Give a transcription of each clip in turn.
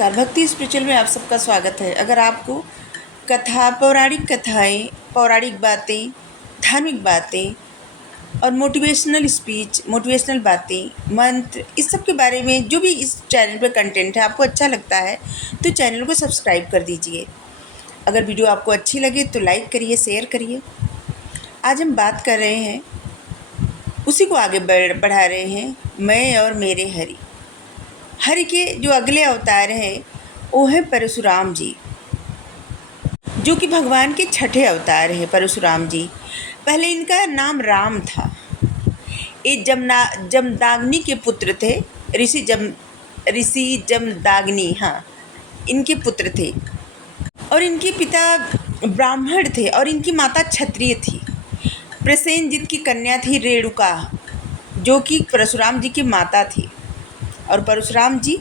नमस्कार। भक्ति स्पिरिचुअल में आप सबका स्वागत है। अगर आपको कथा, पौराणिक कथाएं, पौराणिक बातें, धार्मिक बातें और मोटिवेशनल स्पीच, मोटिवेशनल बातें, मंत्र, इस सब के बारे में जो भी इस चैनल पे कंटेंट है आपको अच्छा लगता है तो चैनल को सब्सक्राइब कर दीजिए। अगर वीडियो आपको अच्छी लगे तो लाइक करिए, शेयर करिए। आज हम बात कर रहे हैं, उसी को आगे बढ़ा रहे हैं, मैं और मेरे हरि। हरि के जो अगले अवतार हैं वो हैं परशुराम जी, जो कि भगवान के छठे अवतार हैं। परशुराम जी, पहले इनका नाम राम था। ये जमदाग्नि के पुत्र थे। ऋषि जमदाग्नि, हाँ, इनके पुत्र थे और इनके पिता ब्राह्मण थे और इनकी माता क्षत्रिय थी। प्रसेनजित की कन्या थी रेणुका, जो कि परशुराम जी की माता थी, और परशुराम जी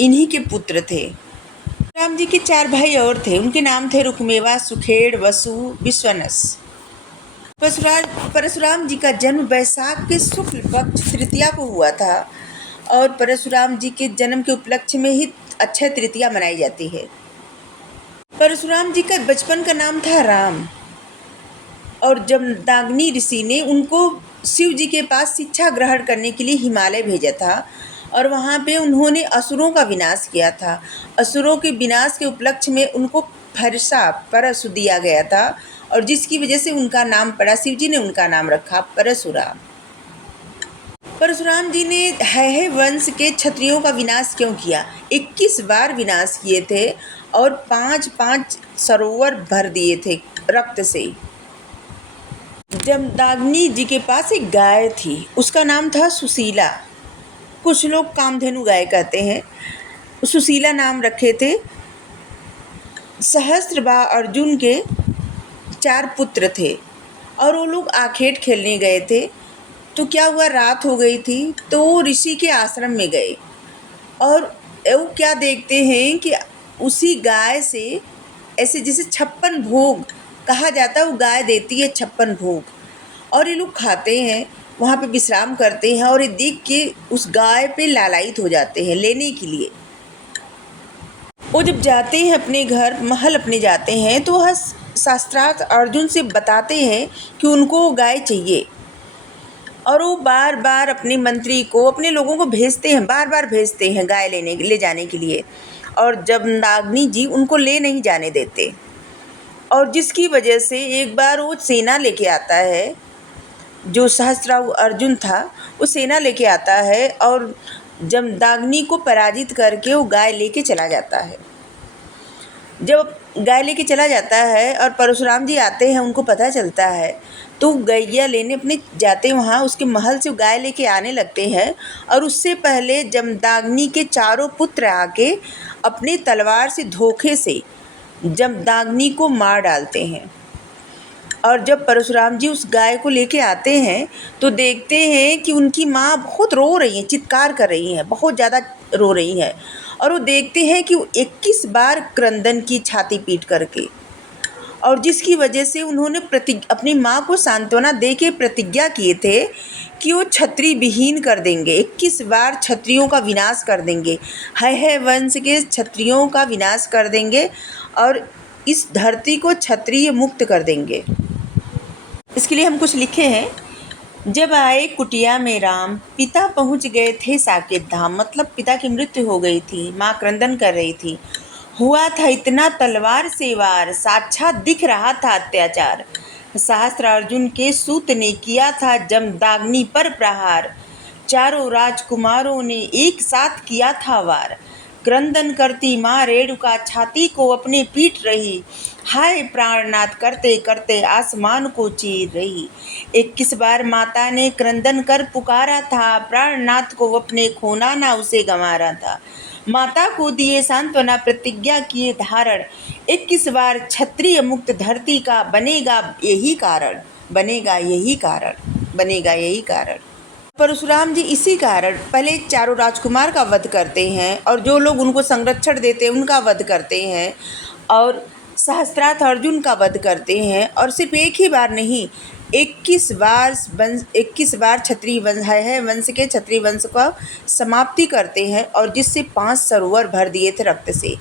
इन्हीं के पुत्र थे। राम जी के 4 भाई और थे। उनके नाम थे रुक्मेवा, सुखेड़, वसु, विश्वनस। परशुराम जी का जन्म वैशाख के शुक्ल पक्ष तृतीया को हुआ था और परशुराम जी के जन्म के उपलक्ष्य में ही अक्षय तृतीया मनाई जाती है। परशुराम जी का बचपन का नाम था राम, और जमदाग्नि ऋषि ने उनको शिव जी के पास शिक्षा ग्रहण करने के लिए हिमालय भेजा था और वहाँ पे उन्होंने असुरों का विनाश किया था। असुरों के विनाश के उपलक्ष्य में उनको परशु दिया गया था और जिसकी वजह से उनका नाम पड़ा, शिव जी ने उनका नाम रखा परशुराम। परशुराम जी ने है वंश के क्षत्रियों का विनाश क्यों किया? 21 बार विनाश किए थे और 5-5 सरोवर भर दिए थे रक्त से। जमदाग्नि जी के पास एक गाय थी, उसका नाम था सुशीला। कुछ लोग कामधेनु गाय कहते हैं। सुशीला नाम रखे थे। सहस्त्रबा अर्जुन के 4 पुत्र थे और वो लोग आखेट खेलने गए थे। तो क्या हुआ, रात हो गई थी तो वो ऋषि के आश्रम में गए और वो क्या देखते हैं कि उसी गाय से, ऐसे जैसे 56 भोग कहा जाता है, वो गाय देती है 56 भोग और ये लोग खाते हैं, वहाँ पे विश्राम करते हैं और ये देख के उस गाय पे लालायित हो जाते हैं लेने के लिए। वो जब जाते हैं अपने घर, महल अपने जाते हैं, तो वह शास्त्रार्थ अर्जुन से बताते हैं कि उनको गाय चाहिए और वो बार बार अपने मंत्री को, अपने लोगों को भेजते हैं, बार बार भेजते हैं गाय ले जाने के लिए, और जमदाग्नि जी उनको ले नहीं जाने देते। और जिसकी वजह से एक बार वो सेना लेके आता है, जो सहस्त्राव अर्जुन था वो सेना लेके आता है और जमदाग्नि को पराजित करके वो गाय लेके चला जाता है। जब गाय लेके चला जाता है और परशुराम जी आते हैं, उनको पता चलता है तो गैया लेने अपने जाते हैं वहाँ, उसके महल से गाय लेके आने लगते हैं और उससे पहले जमदाग्नि के 4 पुत्र आके अपने तलवार से धोखे से जमदाग्नि को मार डालते हैं। और जब परशुराम जी उस गाय को लेके आते हैं तो देखते हैं कि उनकी माँ बहुत रो रही हैं, चित्कार कर रही हैं, बहुत ज़्यादा रो रही हैं, और वो देखते हैं कि वो 21 बार क्रंदन की छाती पीट करके, और जिसकी वजह से उन्होंने अपनी माँ को सांत्वना दे के प्रतिज्ञा किए थे कि वो क्षत्रिय विहीन कर देंगे, 21 बार क्षत्रियों का विनाश कर देंगे, है वंश के क्षत्रियों का विनाश कर देंगे और इस धरती को क्षत्रिय मुक्त कर देंगे। इसके लिए हम कुछ लिखे हैं। जब आए कुटिया में राम, पिता पहुँच गए थे साकेत धाम। मतलब पिता की मृत्यु हो गई थी, माँ क्रंदन कर रही थी। हुआ था इतना तलवार से वार, साक्षात दिख रहा था अत्याचार। सहस्त्र अर्जुन के सूत ने किया था जमदाग्नि पर प्रहार। 4 राजकुमारों ने एक साथ किया था वार। क्रंदन करती माँ रेणुका छाती को अपने पीट रही। हाय प्राणनाथ करते करते आसमान को चीर रही। 21 बार माता ने क्रंदन कर पुकारा था, प्राणनाथ को अपने खोना ना उसे गंवारा था। माता को दिए सांत्वना, प्रतिज्ञा किए धारण। 21 बार क्षत्रिय मुक्त धरती का बनेगा यही कारण, बनेगा यही कारण, बनेगा यही कारण। परशुराम जी इसी कारण पहले 4 राजकुमार का वध करते हैं और जो लोग उनको संरक्षण देते हैं उनका वध करते हैं, और सहस्त्रार्थ अर्जुन का वध करते हैं। और सिर्फ एक ही बार नहीं, 21 बार क्षत्रिय वंश है वंश के क्षत्रिय वंश का समाप्ति करते हैं, और जिससे 5 सरोवर भर दिए थे रक्त से।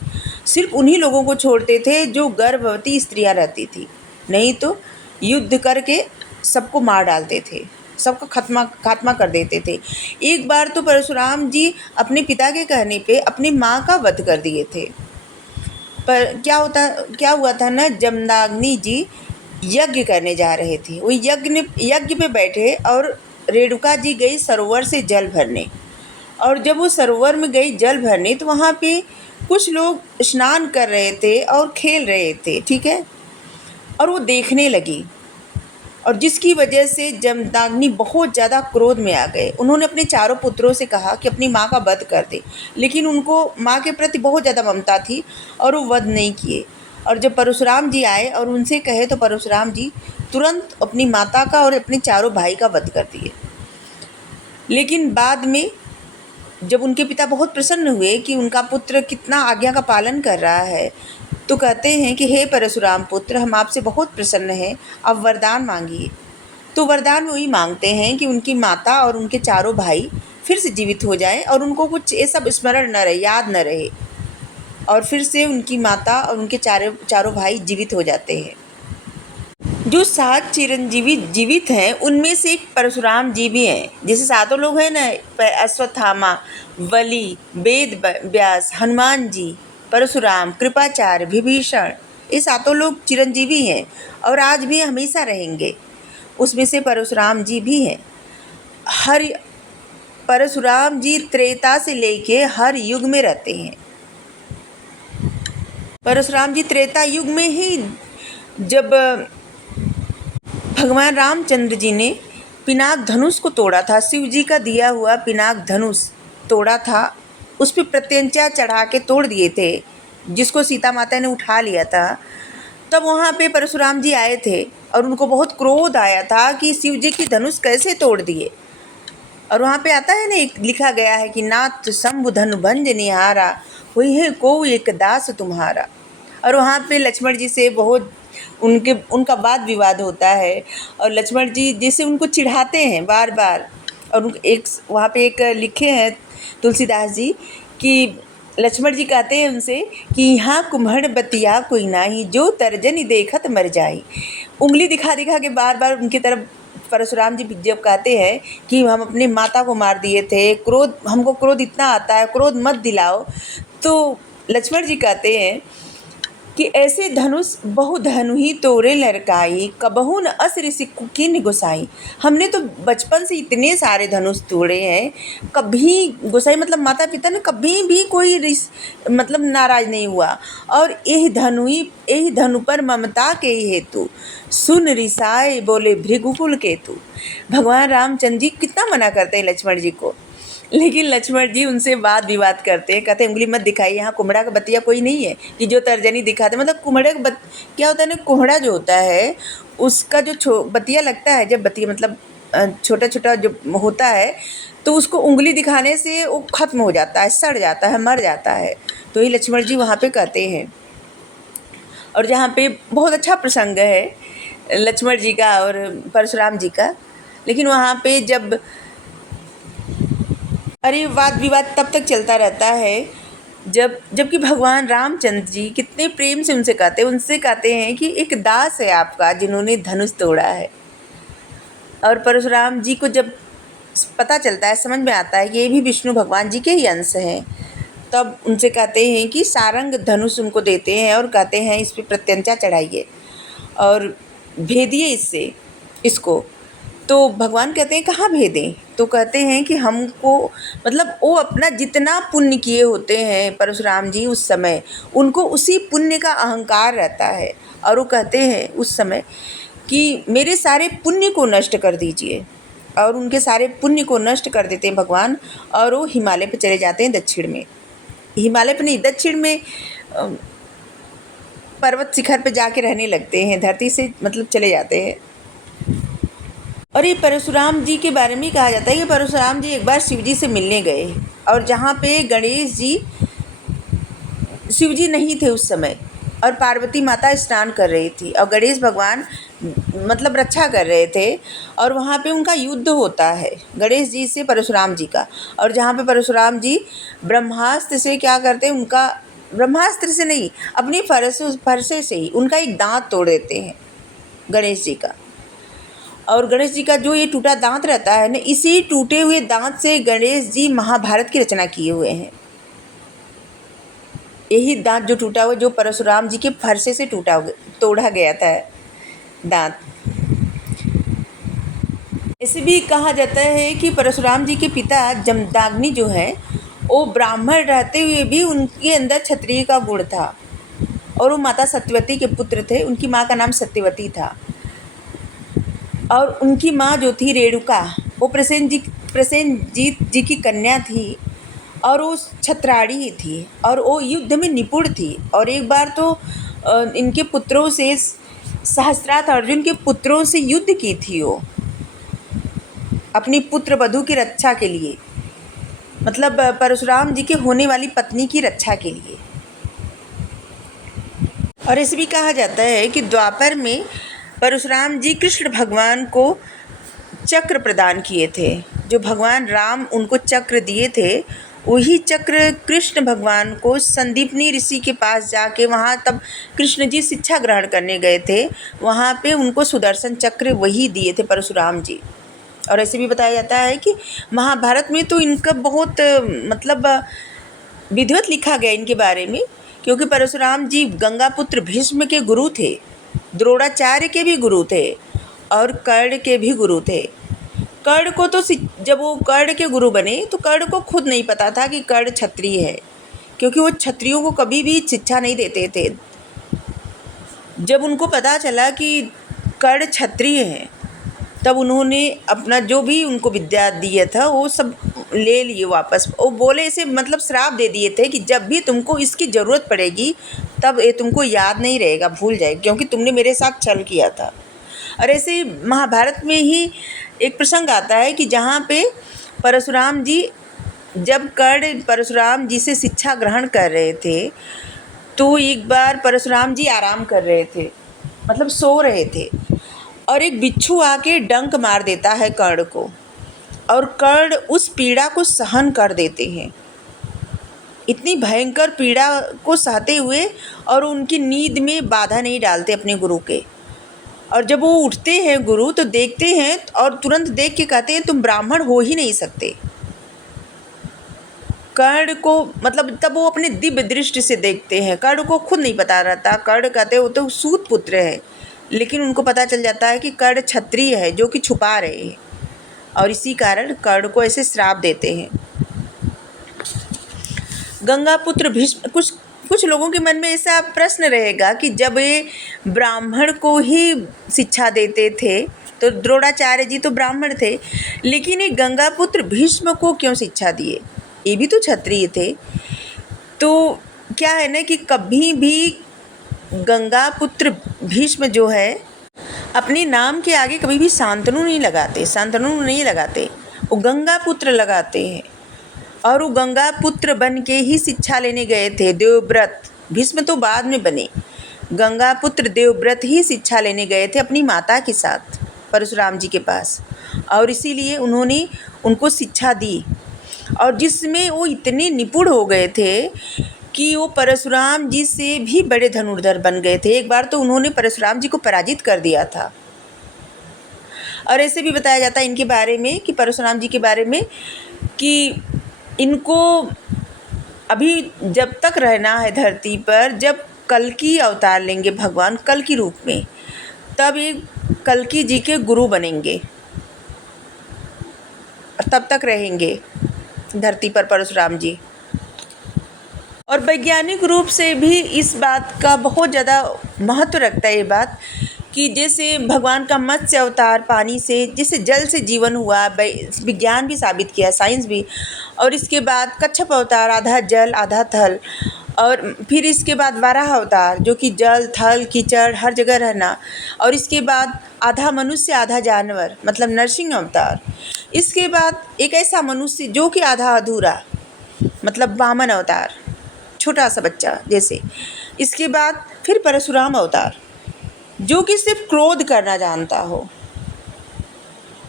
सिर्फ उन्हीं लोगों को छोड़ते थे जो गर्भवती स्त्रियां रहती थी, नहीं तो युद्ध करके सबको मार डालते थे, सबका खात्मा कर देते थे। एक बार तो परशुराम जी अपने पिता के कहने पे अपनी माँ का वध कर दिए थे। पर क्या हुआ था ना, जमदाग्नि जी यज्ञ करने जा रहे थे। वो यज्ञ पे बैठे और रेणुका जी गई सरोवर से जल भरने, और जब वो सरोवर में गई जल भरने तो वहाँ पे कुछ लोग स्नान कर रहे थे और खेल रहे थे, ठीक है, और वो देखने लगी, और जिसकी वजह से जमदाग्नि बहुत ज़्यादा क्रोध में आ गए। उन्होंने अपने चारों पुत्रों से कहा कि अपनी माँ का वध कर दे, लेकिन उनको माँ के प्रति बहुत ज़्यादा ममता थी और वो वध नहीं किए। और जब परशुराम जी आए और उनसे कहे तो परशुराम जी तुरंत अपनी माता का और अपने चारों भाई का वध कर दिए। लेकिन बाद में जब उनके पिता बहुत प्रसन्न हुए कि उनका पुत्र कितना आज्ञा का पालन कर रहा है, तो कहते हैं कि हे परशुराम पुत्र, हम आपसे बहुत प्रसन्न हैं, आप वरदान मांगिए। तो वरदान वही मांगते हैं कि उनकी माता और उनके चारों भाई फिर से जीवित हो जाएं और उनको कुछ ये सब स्मरण न रहे, याद न रहे, और फिर से उनकी माता और उनके चारों भाई जीवित हो जाते हैं। जो 7 चिरंजीवी जीवित हैं उनमें से एक परशुराम जी भी हैं। जैसे 7 लोग हैं ना, अश्वत्थामा, बलि, वेद व्यास, हनुमान जी, परशुराम, कृपाचार्य, विभीषण, ये 7 लोग चिरंजीवी हैं और आज भी हमेशा रहेंगे। उसमें से परशुराम जी भी हैं। परशुराम जी त्रेता से लेके हर युग में रहते हैं। परशुराम जी त्रेता युग में ही जब भगवान रामचंद्र जी ने पिनाक धनुष को तोड़ा था, शिव जी का दिया हुआ पिनाक धनुष तोड़ा था, उस पर प्रत्यंचा चढ़ा के तोड़ दिए थे, जिसको सीता माता ने उठा लिया था। तब वहाँ पे परशुराम जी आए थे और उनको बहुत क्रोध आया था कि शिव जी की धनुष कैसे तोड़ दिए। और वहाँ पे आता है ना, लिखा गया है कि नाथ शंभु धनु भंज निहारा, हुई है को एक दास तुम्हारा। और वहाँ पे लक्ष्मण जी से बहुत उनका वाद विवाद होता है, और लक्ष्मण जी जैसे उनको चिढ़ाते हैं बार बार। और वहाँ पे एक लिखे हैं तुलसीदास जी कि लक्ष्मण जी कहते हैं उनसे कि यहाँ कुम्हड़ बतिया कोई नाही, जो तर्जनी देखत मर जाई। उंगली दिखा दिखा के बार बार उनकी तरफ परशुराम जी जब कहते हैं कि हम अपनी माता को मार दिए थे, हमको क्रोध इतना आता है, क्रोध मत दिलाओ, तो लक्ष्मण जी कहते हैं कि ऐसे धनुष बहु धनु ही तोरे लड़काई, कबहू न अस ऋषि किन गोसाई। हमने तो बचपन से इतने सारे धनुष तोड़े हैं, कभी गोसाई मतलब माता पिता ने कभी भी कोई मतलब नाराज नहीं हुआ। और यही धनु पर ममता के हेतु, सुन रिसाए बोले भृगुकुल केतु। भगवान रामचंद्र जी कितना मना करते हैं लक्ष्मण जी को, लेकिन लक्ष्मण जी उनसे वाद विवाद करते हैं, कहते हैं उंगली मत दिखाइए, यहाँ कुम्हड़ा का बतिया कोई नहीं है कि जो तर्जनी दिखाते। मतलब कुम्हड़े का क्या होता है ना, कुम्हड़ा जो होता है उसका जो बतिया लगता है, जब बतिया मतलब छोटा छोटा जो होता है, तो उसको उंगली दिखाने से वो ख़त्म हो जाता है, सड़ जाता है, मर जाता है। तो ये लक्ष्मण जी वहाँ पर कहते हैं। और जहाँ पे बहुत अच्छा प्रसंग है लक्ष्मण जी का और परशुराम जी का, लेकिन वहाँ पे अरे वाद विवाद तब तक चलता रहता है जबकि भगवान रामचंद्र जी कितने प्रेम से उनसे कहते हैं कि एक दास है आपका जिन्होंने धनुष तोड़ा है। और परशुराम जी को जब पता चलता है, समझ में आता है कि ये भी विष्णु भगवान जी के ही अंश हैं, तब उनसे कहते हैं कि सारंग धनुष उनको देते हैं और कहते हैं इस पर प्रत्यंचा चढ़ाइए और भेदिए इसको। तो भगवान कहते हैं कहाँ भेदें, तो कहते हैं कि हमको मतलब वो अपना जितना पुण्य किए होते हैं परशुराम जी उस समय, उनको उसी पुण्य का अहंकार रहता है। और वो कहते हैं उस समय कि मेरे सारे पुण्य को नष्ट कर दीजिए, और उनके सारे पुण्य को नष्ट कर देते हैं भगवान। और वो हिमालय पर चले जाते हैं, दक्षिण में पर्वत शिखर पे जाके रहने लगते हैं, धरती से मतलब चले जाते हैं। और ये परशुराम जी के बारे में कहा जाता है कि परशुराम जी एक बार शिव जी से मिलने गए, और जहाँ पे गणेश जी, शिव जी नहीं थे उस समय, और पार्वती माता स्नान कर रही थी और गणेश भगवान मतलब रक्षा कर रहे थे। और वहाँ पे उनका युद्ध होता है गणेश जी से परशुराम जी का। और जहाँ पे परशुराम जी ब्रह्मास्त्र से क्या करते हैं, उनका ब्रह्मास्त्र से नहीं, अपनी फरसे से ही उनका एक दांत तोड़ देते हैं गणेश जी का। और गणेश जी का जो ये टूटा दांत रहता है ना, इसी टूटे हुए दांत से गणेश जी महाभारत की रचना किए हुए हैं। यही दांत जो टूटा हुआ, जो परशुराम जी के फरसे से तोड़ा गया था दांत। ऐसे भी कहा जाता है कि परशुराम जी के पिता जमदाग्नि जो है, वो ब्राह्मण रहते हुए भी उनके अंदर क्षत्रिय का गुण था। और वो माता सत्यवती के पुत्र थे। उनकी माँ का नाम सत्यवती था। और उनकी माँ जो थी रेणुका, वो प्रसेनजीत जी की कन्या थी। और वो छत्राड़ी ही थी और वो युद्ध में निपुण थी। और एक बार तो इनके पुत्रों से, सहस्त्रार्थ अर्जुन के पुत्रों से युद्ध की थी वो, अपनी पुत्र वधू की रक्षा के लिए, मतलब परशुराम जी के होने वाली पत्नी की रक्षा के लिए। और ऐसे भी कहा जाता है कि द्वापर में परशुराम जी कृष्ण भगवान को चक्र प्रदान किए थे। जो भगवान राम उनको चक्र दिए थे, वही चक्र कृष्ण भगवान को संदीपनी ऋषि के पास जाके, वहाँ तब कृष्ण जी शिक्षा ग्रहण करने गए थे, वहाँ पे उनको सुदर्शन चक्र वही दिए थे परशुराम जी। और ऐसे भी बताया जाता है कि महाभारत में तो इनका बहुत मतलब विधिवत लिखा गया इनके बारे में, क्योंकि परशुराम जी गंगापुत्र भीष्म के गुरु थे, द्रोणाचार्य के भी गुरु थे और कर्ण के भी गुरु थे। कर्ण को तो जब वो कर्ण के गुरु बने तो कर्ण को खुद नहीं पता था कि कर्ण क्षत्रिय है, क्योंकि वो क्षत्रियों को कभी भी शिक्षा नहीं देते थे। जब उनको पता चला कि कर्ण क्षत्रिय हैं, तब उन्होंने अपना जो भी उनको विद्या दिया था वो सब ले लिए वापस। वो बोले, ऐसे मतलब श्राप दे दिए थे कि जब भी तुमको इसकी ज़रूरत पड़ेगी तब ये तुमको याद नहीं रहेगा, भूल जाए, क्योंकि तुमने मेरे साथ छल किया था। और ऐसे ही महाभारत में ही एक प्रसंग आता है कि जहाँ पे परशुराम जी, जब कर्ण परशुराम जी से शिक्षा ग्रहण कर रहे थे, तो एक बार परशुराम जी आराम कर रहे थे, मतलब सो रहे थे, और एक बिच्छू आके डंक मार देता है कर्ण को, और कर्ण उस पीड़ा को सहन कर देते हैं, इतनी भयंकर पीड़ा को सहते हुए, और उनकी नींद में बाधा नहीं डालते अपने गुरु के। और जब वो उठते हैं गुरु तो देखते हैं और तुरंत देख के कहते हैं तुम ब्राह्मण हो ही नहीं सकते। कर्ण को मतलब तब वो अपने दिव्य दृष्टि से देखते हैं। कर्ण को खुद नहीं पता रहता, कर्ण कहते वो तो सूत पुत्र है, लेकिन उनको पता चल जाता है कि कर्ण क्षत्रिय है जो कि छुपा रहे हैं, और इसी कारण कर्ण को ऐसे श्राप देते हैं। गंगापुत्र भीष्म, कुछ लोगों के मन में ऐसा प्रश्न रहेगा कि जब ये ब्राह्मण को ही शिक्षा देते थे तो द्रोणाचार्य जी तो ब्राह्मण थे, लेकिन ये गंगापुत्र भीष्म को क्यों शिक्षा दिए? ये भी तो क्षत्रिय थे। तो क्या है ना कि कभी भी गंगापुत्र भीष्म जो है अपने नाम के आगे कभी भी शांतनु नहीं लगाते, वो गंगापुत्र लगाते हैं। और वो गंगापुत्र बन के ही शिक्षा लेने गए थे देवव्रत। भीष्म तो बाद में बने, गंगापुत्र देवव्रत ही शिक्षा लेने गए थे अपनी माता के साथ परशुराम जी के पास, और इसीलिए उन्होंने उनको शिक्षा दी, और जिसमें वो इतने निपुण हो गए थे कि वो परशुराम जी से भी बड़े धनुर्धर बन गए थे। एक बार तो उन्होंने परशुराम जी को पराजित कर दिया था। और ऐसे भी बताया जाता है इनके बारे में कि परशुराम जी के बारे में कि इनको अभी जब तक रहना है धरती पर, जब कल्कि अवतार लेंगे भगवान कल्कि रूप में, तब ये कल्कि जी के गुरु बनेंगे और तब तक रहेंगे धरती पर परशुराम जी। और वैज्ञानिक रूप से भी इस बात का बहुत ज़्यादा महत्व रखता है ये बात कि जैसे भगवान का मत्स्य अवतार पानी से, जैसे जल से जीवन हुआ, विज्ञान भी साबित किया, साइंस भी। और इसके बाद कच्छप अवतार, आधा जल आधा थल। और फिर इसके बाद वाराह अवतार जो कि जल थल कीचड़ हर जगह रहना। और इसके बाद आधा मनुष्य आधा जानवर, मतलब नरसिंह अवतार। इसके बाद एक ऐसा मनुष्य जो कि आधा अधूरा, मतलब वामन अवतार, छोटा सा बच्चा जैसे। इसके बाद फिर परशुराम अवतार, जो कि सिर्फ क्रोध करना जानता हो,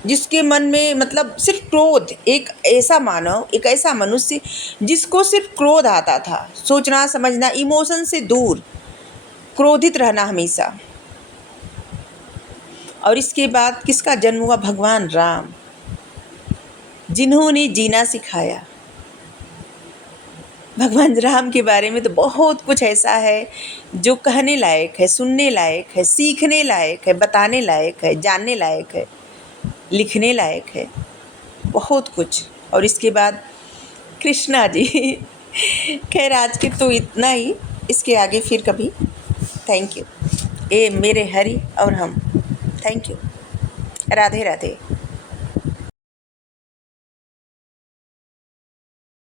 जिसके मन में मतलब सिर्फ क्रोध, एक ऐसा मानव, एक ऐसा मनुष्य जिसको सिर्फ क्रोध आता था, सोचना समझना, इमोशन से दूर, क्रोधित रहना हमेशा। और इसके बाद किसका जन्म हुआ? भगवान राम, जिन्होंने जीना सिखाया। भगवान राम के बारे में तो बहुत कुछ ऐसा है जो कहने लायक है, सुनने लायक है, सीखने लायक है, बताने लायक है, जानने लायक है, लिखने लायक है, बहुत कुछ। और इसके बाद कृष्णा जी खैर आज के तो इतना ही, इसके आगे फिर कभी। Thank you. ए मेरे हरि और हम। Thank you. राधे राधे।